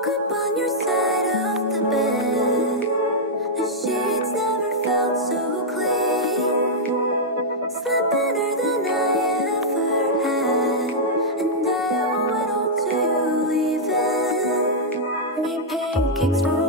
woke up on your side of the bed. The sheets never felt so clean. Slept better than I ever had, and I owe it all to you leaving. Made pancakes for